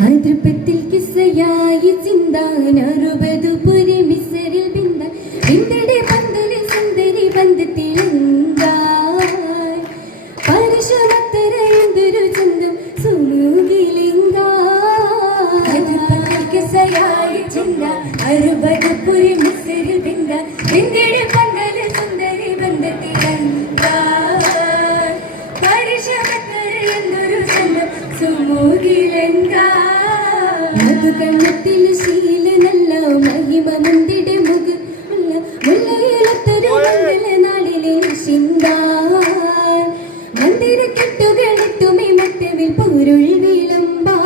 അതിർപ്പത്തിൽ കിസ്സയായി ചിന്താൻ 60 പുരി മിസറിൽ ബിന്ദ ബിന്ദയുടെ പന്തലിൽ സുന്ദരി ബന്ധത്തിലെങ്കാൻ പരശുമത്തര എന്തൊരു ചന്തം സുമുഖിലെങ്കാൻ അതിർപ്പത്തിൽ കിസ്സയായി ചിന്താൻ 60 പുരി മിസറിൽ ബിന്ദ ബിന്ദയുടെ പന്തലിൽ സുന്ദരി ബന്ധത്തിലെങ്കാൻ പരശുമത്തര എന്തൊരു ചന്തം സുമുഖിലെങ്കാൻ കണ്ണത്തിൽ ശീലനല്ല മഹിമ മുന്തിടെ മുഖ മുല്ലയിലത്തൊരു മംഗല നാളിലെ ചിന്താൻ മന്ദിര കെട്ടുകളെത്തുമേ മറ്റവിൽ പൊരുൾ വിളമ്പാത്തിൽ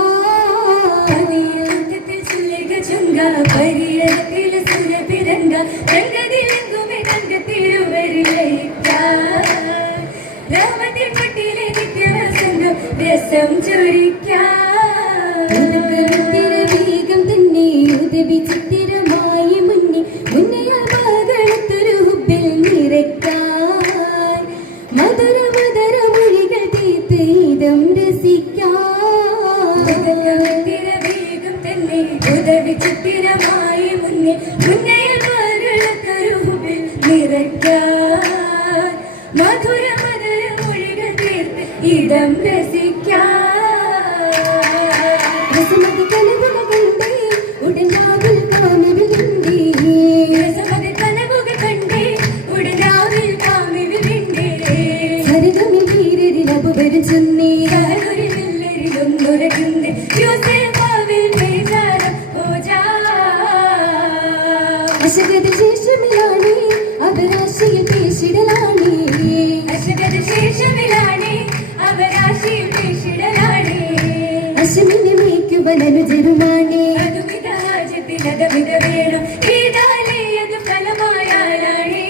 സുലക ചുങ്ക പരിയത്തിൽ സുരപിരങ്ക രംഗതിലെങ്കുമേ തങ്കത്തിരുവരിലേക്കാമത്തിൽ പട്ടിയിലെ നിത്യവസന്തം രസം ചൊരിക്കാൻ ചിത്തിരമായി മുന്നേയാതൊരു ഹുബിൽ നിറയ്ക്കാൻ മധുര മധുര മൊഴികൾ തീർത്ത് ഇതം രസിക്കാൻ തന്നെ ഉദവി ചിത്തിരമായി മുന്നേയാതൊരു ഹുബിൽ നിറയ്ക്കാൻ മധുര മധുര മൊഴികൾ തീർത്ത് ഇതം രസിക്കാൻ ശേഷമിലാണ് അവരാശിയിൽ പേശിടലാണ് അശമിനെ മേക്കുവനുജരുമാണ് വേണം ഫലമായാലാണ്